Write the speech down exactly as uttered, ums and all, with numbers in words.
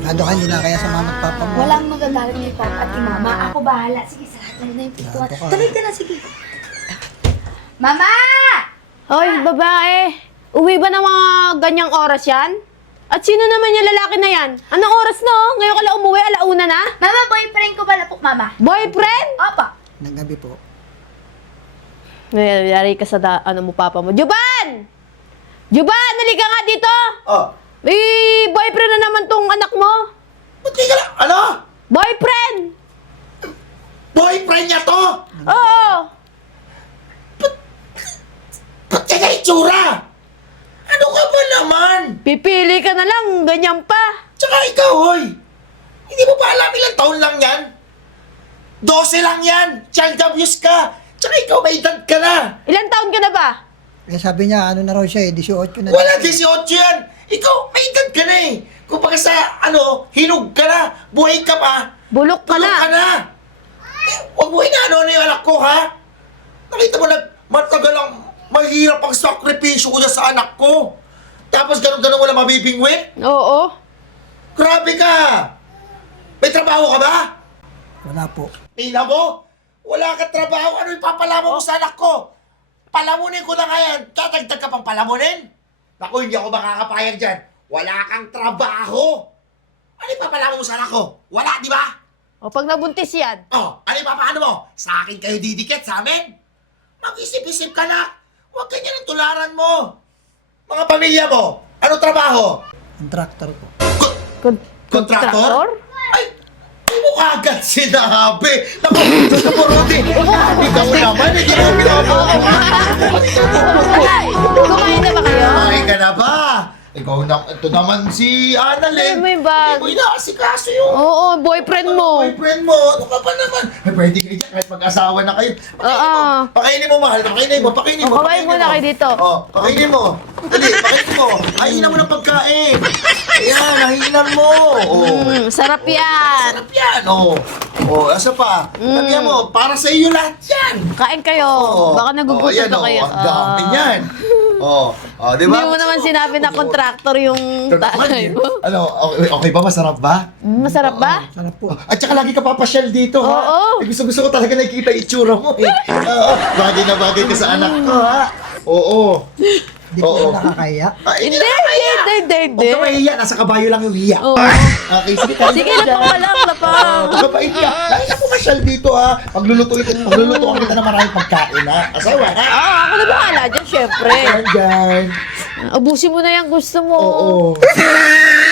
Sigurado ka, hindi na kaya sa mama at papa mo. Walang magagalit ni Papa at ni Mama. Ako bahala. Sige, sarado na yung pintuan. Sarado ka. Tuloy ka na, sige. Mama! Hoy, babae. Uwi ba ng mga ganyang oras yan? At sino naman yung lalaki na yan? Anong oras no? Ngayon ka lang umuwi, alauna na? Mama, boyfriend ko pala po, Mama. Boyfriend? Opo. Nanggabi po. Yari ka sa da, ano mo, papa mo. Juban! Juban, nalika nga dito! Oh, Eh, boyfriend na naman tong anak mo. ba't di ka lang, ano? Boyfriend! Boyfriend niya to? Oo! Ba't kaya itsura? Ano ka ba naman? Pipili ka na lang, ganyan pa. Tsaka ikaw, hoy. Hindi mo ba alam ilang taon lang yan? Dose lang yan. Child abuse ka. Tsaka ikaw, may edad ka na. Ilan taon ka na ba? Eh sabi niya, ano na raw siya eh, eighteen na. Wala eighteen yan. Ikaw, may edad ka na eh. Kung pag sa, ano, hinog ka na, buhay ka pa, Bulok ka tulog na. ka na. Eh, huwag mo inaano na yung anak ko, ha? Nakita mo, nag, matagal ang mahirap ang sakripisyo ko dyan sa anak ko. Tapos ganun-ganun wala mabibingwit? Oo. Grabe ka! May trabaho ka ba? Wala po. Tina mo? Wala ka trabaho, ano ipapalamo mo sa anak ko? Palamunin ko na nga yan, tatagdag ka pang palamunin? Naku, hindi ako makakapayag dyan. Wala kang trabaho. Ano ipapalamo mo sa anak ko? Wala, di ba? O pag nabuntis yan. Oh, ano ipapaano mo? Sa akin kayo didikit, sa amin? Mag-isip-isip ka na. Huwag ganyan ang tularan mo. Mga pamilya mo, ano trabaho? Ang tractor po. Kon- Kontraktor? Ay, hindi mo kagad sinabi. Naku, Diyos ka po, Rudy. Ikaw naman, hindi mo pinapagawa. Ay, kumain na ba kayo? Ay ka na ba? Ikaw na, ito naman si Annalyn. Ano mo yung bag? Hindi mo inaasikaso yung Oo, boyfriend mo. boyfriend mo. Ano ka ba naman? Ay, pwede kayo dyan kahit mag-asawa na kayo. Pakainin mo. Oo. Pakainin mo, mahal. Pakainin mo, pakainin mo. O, kumain pakainin muna mo. kayo dito. Oh, pakainin mo. Dali, pakainin mo. Hahinan mo ng pagkain. Ayan, hahinan mo. Oh. Mm, sarap yan. Sarap yan, oh. Oh, asa pa? Mm. Sabihan mo, para sa iyo lahat yan. Kain kayo. Oh. Baka nagugutom ayan, pa oh, kayo. Ang dami Ah. yan. Oh, oh, di ba? Hindi mo naman sinabi na kontraktor yung Ito naman, tatay eh. mo. Ano, okay, okay ba? Masarap ba? Mm, Masarap ba? Sarap po. At saka lagi ka papasyal dito, ha? Oo. Eh, gusto-gusto ko talaga nakikita yung itsura mo, eh. Oo, bagay na bagay ka sa anak ko, ha? Oo. Hindi po Oo. ba nakakaya? Ay, Hindi, na kaya. hindi, hindi, hindi. Huwag ka mahiya, nasa kabayo lang yung hiya. Oo. Okay, sige, tayo Sige, na lapang ka lang, lapang. Oh, kabait ka. Lagi ka pumasyal dito, ha? Paglulutuin kita, paglulutuan kita ng maraming pagkain, ha? Asawa, ha? Ah, ako na bahala dyan, syempre. Ayan, dyan. Ubusin mo na yung gusto mo. Oo.